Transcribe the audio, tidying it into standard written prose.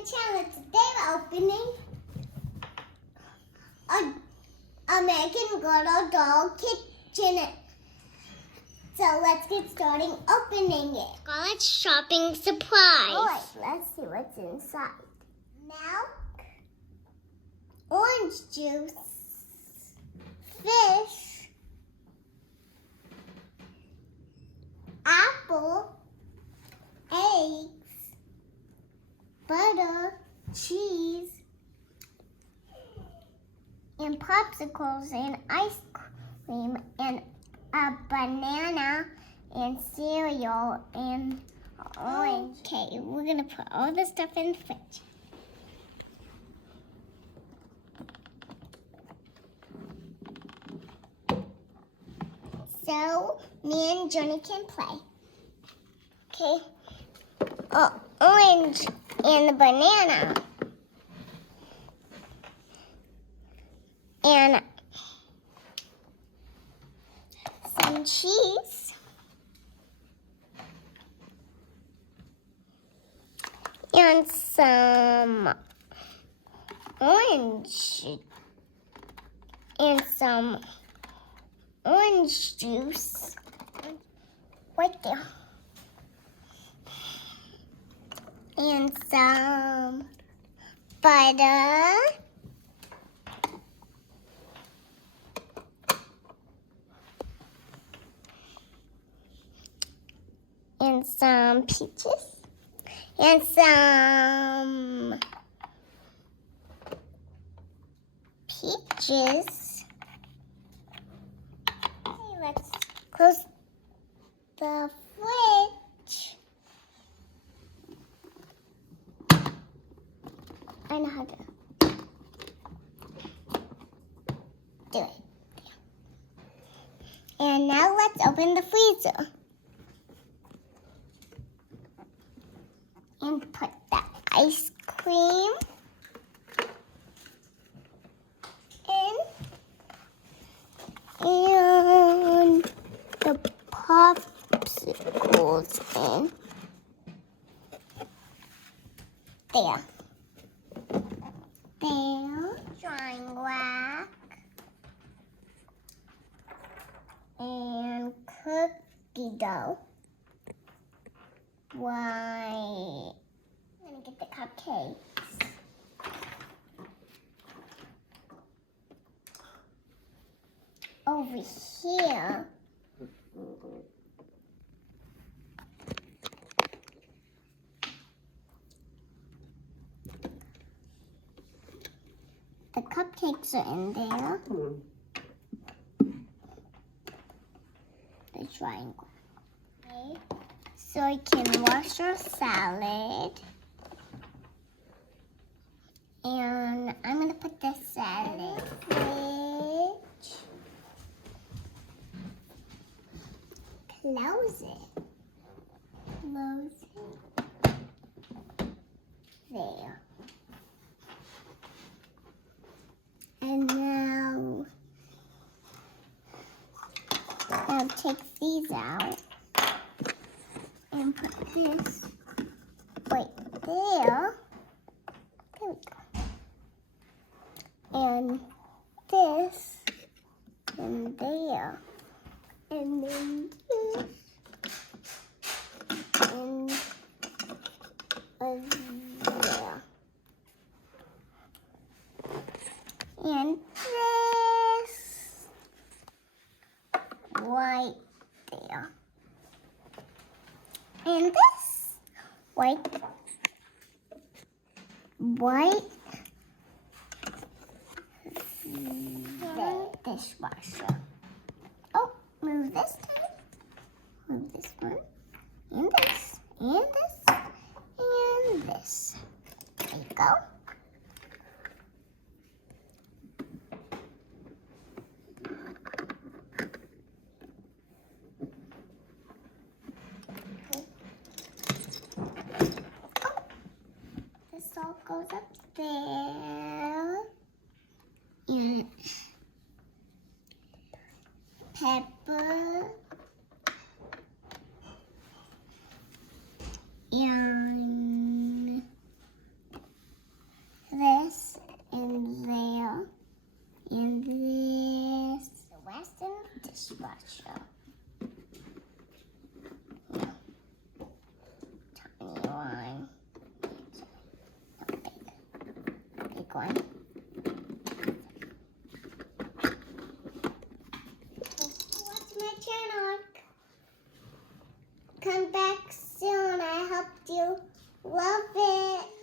my channel. Today we're opening a American Girl doll kitchen. So let's get started opening it. College shopping supplies. Alright, let's see what's inside. Milk, orange juice, fish, apple, eggs, butter, cheese, and popsicles, and ice cream, and a banana, and cereal, and orange. Okay, we're gonna put all this stuff in the fridge. So me and Johnny can play. Okay. Orange and the banana. And some cheese. And some orange. And some orange juice. Right there. And some butter. And some peaches. And some peaches. Okay, let's close the fridge. I know how to do it. And now let's open the freezer. And put the ice cream in. And the popsicles in. There. There. Drying rack. And cookie dough. Why? I'm gonna get the cupcakes. Over here. The cupcakes are in there. The drying. Okay. So I can wash our salad. And I'm going to put the salad in the fridge. Close it. Close it. There. And now I'll take these out. And put this right there. There we go. And this and there. And then this. And there. And this right there. And this white the dishwasher. Oh, move this time. Move this one. And this. And this. And this. There you go. Salt goes up there. And pepper. And dishwasher. No. Tiny one. No, big. Big one. Watch my channel. Come back soon. I hope you love it.